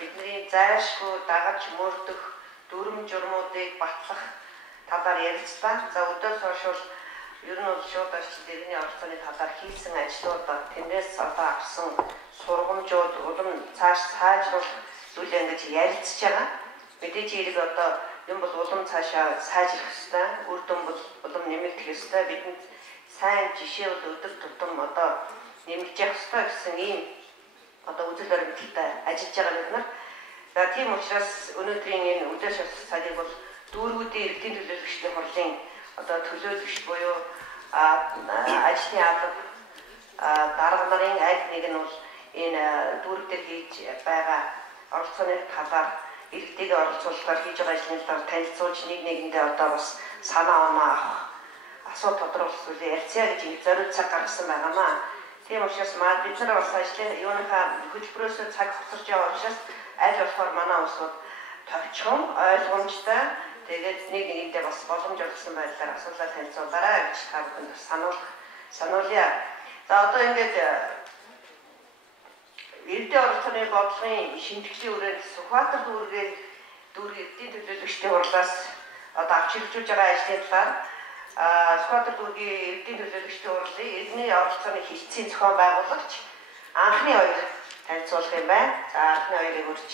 бидний зайлшгүй дагаж мөрдөх дүрм журмуудыг батлах талаар ярилцлаа. За өдөөс хойш бол ер нь бол шууд ажил дэргэний оролцооны талаар хийсэн ажлуудаа тэндээс одоо авсан сургамжууд улам цааш сайжруулах зүйлээ ингэж ярилцж байгаа. Мэдээж хэрэг одоо юм бол улам цаашаа сайжрах ёстой, үр дүн бол улам нэмэгдэх ёстой. Бидэнд сайн жишээ бол өдөр тутам одоо нэмэгдэж явах ёстой гэсэн ийм одоо үзэл баримталтай ажиллаж байгаа бид нар. За тийм учраас өнөөдрийн энэ өдөөс шалтгаалсан цалиг бол дүүргүүдийн иргэдийн төлөөлөгчдийн хурлын одоо төлөөлөгч буюу ажлын алба дарга нарын аль нэг нь бол энэ дүүргүүдээр хийж байгаа оролцооны талаар иргэдийг оролцуулахаар хийж байгаа ажлын талаар танилцуулж нэг нэгэндээ одоо бас санаа оноо авах асуу тодруулах зүйлээ ярьцгаа гэж ингэ зориуд цаг гаргасан байнамаа. Тийм учраас бид нар бас ажлын юуныхаа хөтөлбөрөөс цаг хугацаарч яваа учраас аль болохоор манай улсууд товчхон ойлгомжтой тэгээд нэг нэгэндээ бас боломж олгосон байдлаар асуулаа танилцуулаарай гэж та бүхэнд сануулъя. За одоо ингээд иргэдийн оролцооны бодлогын шинтгэлийн хүрээнд Сүхбаатар дүүргийн иргэдийн төлөөлөгчдийн хурлаас одоо авч хэрэгжүүлж байгаа ажлын талаар Сүхбаатар дүүргийн иргэдийн төлөөлөгчдийн хурлын иргэний оролцооны хэлтсийн зохион байгуулагч анхны хоёр танилцуулах юм байна. За анхны хоёрыг үрж.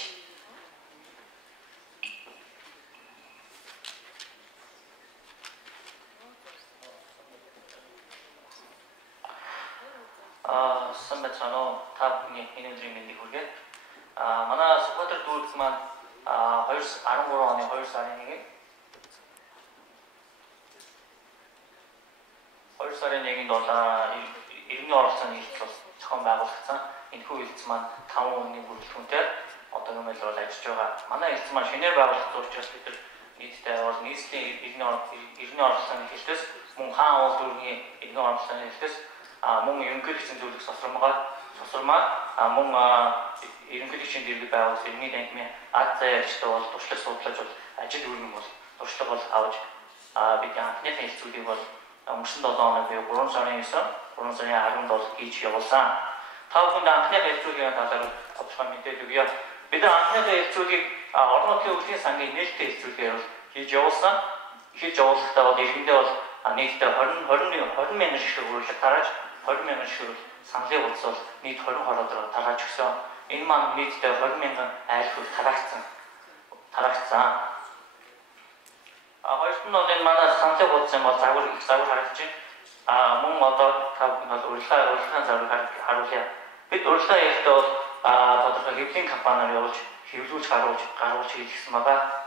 Санбацано та бүхний энэ өдрийн мэндийг хүргэе. Манай Сүхбаатар дүүрэг маань 2013 оны 2 сарын 1-нд 2 сарын 1-нд бол иргэний оролцооны хэлтс зохион байгуулагдсан. Энэхүү хэлтс маань 5 өдрийн бүрэлдэхүүнтэй одоогийн байдлаар ажиллаж байгаа. Манай хэлтс маань шинээр байгуулагдсан учраас бид нар нийтдээ бол нийслэлийн иргэний оролцооны хэлтс мөн хаан уул дүүргийн иргэний оролцооны хэлтс мөн ерөнхийлөгчийн зөвлөх сосрмаа мөн ерөнхийлөгчийн дэргэд байгуулсан иргэний танхимын ад заяагчтай бол туршлага судлаж бол ажил үргэн бол туршлага бол авч бид анхны хэлцүүдийг бол өнгөрсөн 7 хоног буюу 3 сарын 9, 3 сарын 17 хийж явуулсан. Та бүхэнд анхны хэлцүүдийн талаар тодорхой мэдээлэл өгье. Бид анхны хэлцүүдийг орон нутгийн хөгжлийн сангийн нээлттэй хэлцүүдээр бол хийж явуулсан. Хийж явуулахдаа бол иргэндээ бол нийтдээ 20 мянган ширхэг урилга тарааж 20 мянган ширхэг саналын хуудас бол нийт 20 хороод тарааж өгсөн. Энэ маань нийтдээ 20 мянган айл хөл тараагдсан. Хоёрт нь бол энэ манай саналын хуудас бол загвар харагдаж байна. Мөн одоо та бүхэн бол урилгын загвар харуулъя. Бид урилга хийхдээ бол тодорхой хэвлэлийн компаниар явуулж хэвлүүлж гаргуулж хийлгэсэн байгаа.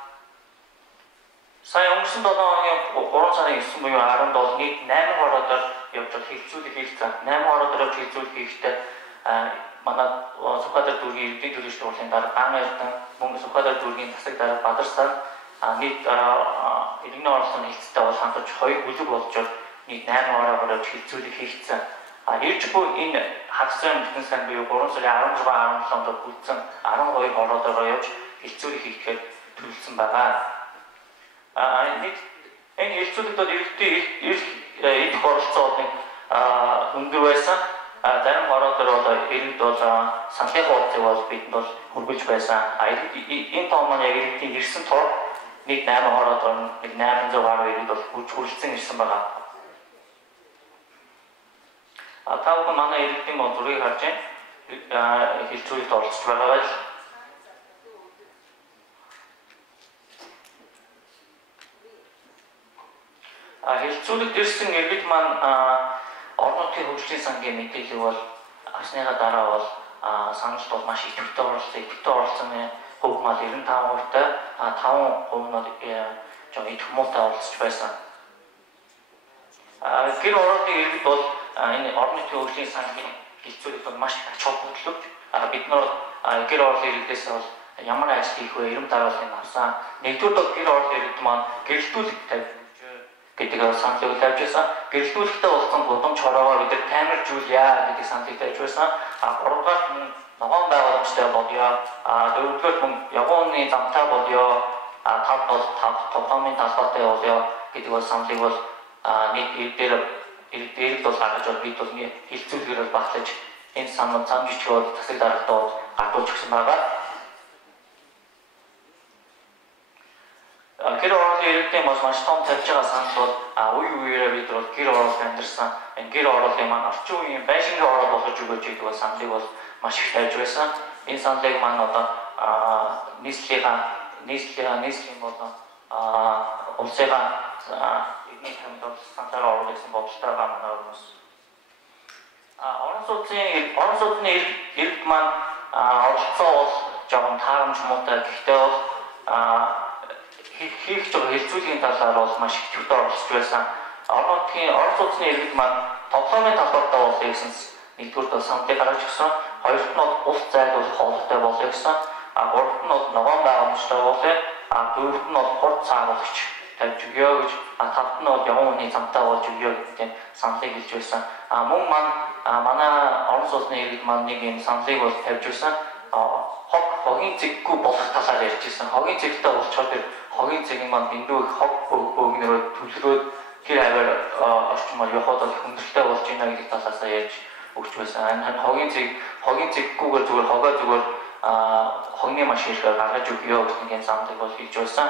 Сая өнгөрсөн 7 хоногийн 3 сарын 9 буюу 17 нийт 8 хороодоор явж хэлцүүлэг хийлцэн 8 хороодоор явж хэлцүүлэг хийхдээ манай Сүхбаатар дүүргийн иргэдийн төлөөлөгчдийн хурлын дарга Ган Эрдэнэ мөн Сүхбаатар дүүргийн засаг дарга Бадарсан нийт иргэний оролцооны хэлцтэй бол хамтарч 2 бүлэг болж нийт 8 хороодоор явж хэлцүүлэг хийгдсэн. Ирж буй энэ хагас бүтэн сан буюу 3 сарын 16 17-нд бүтсэн 12 хороодоор явж хэлцүүлэг хийхээр төлөвлөсөн байгаа. Энэ хэлцүүлэгт бол иргэдийн идэх оролцоо өндөр байсан. Зарим хороодоор бол иргэд бол саналын хуудсыг бол бидэнд бол хөргөлж байсан. Энэ тоо маань яг иргэдийн ирсэн тоо нийт 8 хороодоор 800 гаруй иргэд бол хүрэлцэн ирсэн байгаа. Та бүхэн манай иргэдийн бол зургийг харж байна. Хэлцүүлэгт оролцож байгаа бол хэлцүүлэгт ирсэн иргэд маань орон нутгийн хөгжлийн сангийн мэдээлэл бол авсныхаа дараа бол саналд бол маш идэвхтэй оролцсон хувь мал 95%-тай 5% нь жоо идэх муутай оролцож байсан. Гэр орны иргэд бол энэ орон нутгийн хөгжлийн сангийн хэлцүүлэгт бол маш ач холбогдолтой. Бид нар гэр орны иргэдээс бол ямар ажил хийх вэ? Эрэм дарааллыг авсан. Нэгдүгээр бол гэр орны иргэд маань гэрэлтүүлэг гэдэг саналыг тавьж байсан. Гэрэлтүүлэгтэй болсон гудамж хороогоо бид камержуулъя гэдэг саналыг тавьж байсан. Гуравдугаар мөн ногоон байгууламжтай болёо. Дөрөвдүгээр мөн явгооны замтай болёо. Тавд бол тоглоомын талбайтай болёо гэдэг саналыг бол нийт иргэд бол гаргаж бид бол хэлцүүлгээр багтаж энэ санал зам жижиг бол засаг даргатай гардуулж өгсөн байгаа. Монголын бас маш том тавьж байгаа санал бол үе үеэрээ бид бол гэр оролт амьдэрсэн. Энэ гэр оролтын маань орчин үеийн байшингийн оролт болгож өгөөж гэдэг бол саналыг бол маш их тавьж байсан. Энэ саналыг маань одоо нийслэлийн болон улсынхаа иргэний таймд саналаар оруулсан бодолтой байгаа манай хүмүүс. Орон сууцны иргэд маань оролцоо бол жоохон таарамж муутай. Гэхдээ бол хийх жоо хэлцүүлгийн талаар бол маш их төвтэй оролцож байсан. Орон сууцны иргэд маань тоглоомын талбартаа бол гэсэн нэгдүгээр бол саналыг гаргаж өгсөн. Хоёрт нь улс зайлуулах холбоотой болоо гэсэн. Гуравт нь ногоон байгууламжтай болоо. Дөрөвт нь хурд цаагуулагч тавьж өгөө гэж. Тавт нь явган хүний замтаа болж өгөө гэдэг саналыг хэлж байсан. Мөн манай орон сууцны иргэд маань нэг юм саналыг бол тавьж байсан. Хогийн зэггүй болох талаар ярьж байсан. Хогийн зэгтэй болчоод хогийн зэг маань дэндүү их хог бөөгнөрөө төлрөөд тэр аваар орчмоор явхад бол хүндрэлтэй болж байна гэдэг талаас ярьж өгч байсан. Энэ хогийн зэггүйгээр зүгээр хогоо зүгээр хогны маш ихээр гаргаж өгөө гэх нэг саналыг бол хэлж байсан.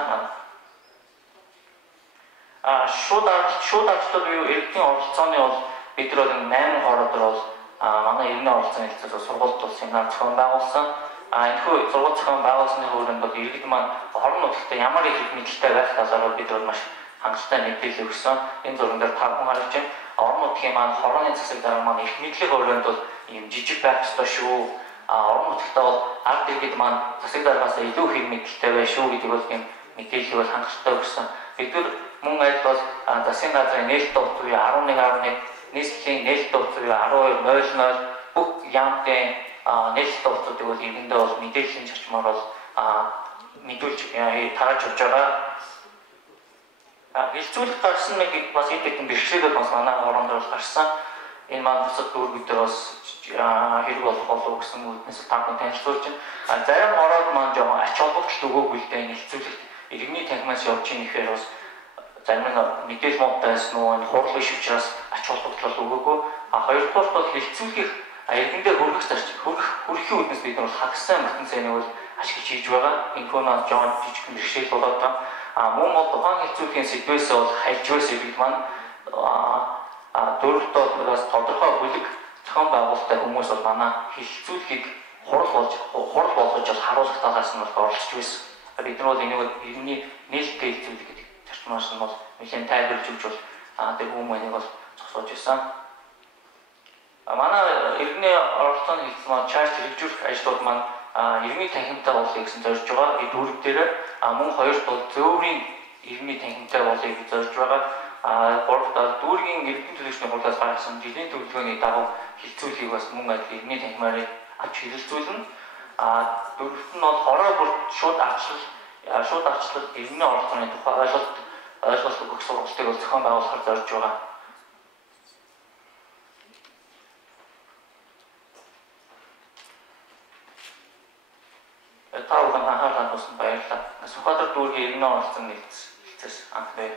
Шууд арчлал буюу иргэдийн оролцооны бол бид нар 8 хоороор бол манай иргэний оролцооны хэлцээс сургуульд бол семинар зохион байгуулсан. Энэхүү сургууль зохион байгуулсны хүрээнд бол иргэд маань хорон нутагт ямар их мэдлэлтэй байх талаар бид нар маш хангалттай мэдээлэл өгсөн. Энэ зурган дээр 5 хүн харж байна. Орон нутгийн маань хорооны засаг дарга маань их мэдлэг хүрээнд бол ийм жижиг байх ёстой шүү. Орон нутагтаа бол ард иргэд маань засаг даргаас илүү их мэдлэлтэй байх шүү гэдэг бол ийм мэдээлэл бол хангалттай өгсөн. Бид нар мөн аль бол засгийн газрын нээлттэй утас буюу 11.11 нийслэлийн нээлттэй утас буюу 12.00 бүх яамтын нээлттэй утсуудыг бол иргэндээ бол мэдээллийн зарчмаар бол мэдүүлж тарааж өгч байгаа. Хэлцүүлэх гарсан нэг бас хэд хэдэн бэрхшээлүүд бас манай оронд бол гарсан. Энэ маань бусад дүүргүүд дээр бас хэрэг болох болов гэсэн үүднээс таахан танилцуулж байна. Зарим ороод маань жоохон ач холбогдолт өгөөгүй л дээ хэлцүүлэлт иргэний танхимаас явж ийн гэхээр бас зарим нь мэдээлэл муутай байсан уу энэ хурал биш учраас ач холбогдол өгөөгүй. Хоёрдугаар бол хэлцүүлэх иргэндээ хүрэхийн үүднээс бид нар хагассан бүтэнцэнийг бол ашиглаж хийж байгаа. Энэ хүмүүс жоохон жижиг бэрхшээл болоод байна. Мөн бол тухайн хэлцүүлэхийн сэдвээс бол хайлж байсан иргэд маань дөрөвдөөс тодорхой бүлэг зохион байгуулалттай хүмүүс бол манай хэлцүүлэхийг хурал болгож харуулах талаас нь бол оролцож байсан. Бид нар бол энийг иргэний нээлттэй хэлцүүлэх гэдэг зарчмаас нь бол нэлээд тайлбарлаж өгч бол тэр хүмүүнийг бол зогсоож байсан. Манай иргэний оролцооны хэлсэн маань чарт хэрэгжүүлэх ажлууд маань иргэний танхимтай болъё гэсэн зорж байгаа. Энэ дүүрэг дээр мөн хоёрт бол зөөврийн иргэний танхимтай болъё гэж зорж байгаа. Гуравт дүүргийн иргэдийн төлөвчний хуулиас гаргасан жилийн төлөвлөгөөний дагуу хэлцүүлэхийг бас мөн адил иргэний танхимаар авч хэрэгжүүлнэ. Дөрөвт нь бол хороо бүр шууд арчлал иргэний оролцооны тухай ойлголт өгөх сургалтыг бол зохион байгуулахар зорж байгаа. Та бүхэн анхаарал хандуулсанд баярлалаа. Сүхбаатар дүүргийн иргэний оролцооны хэлцээс анх бай.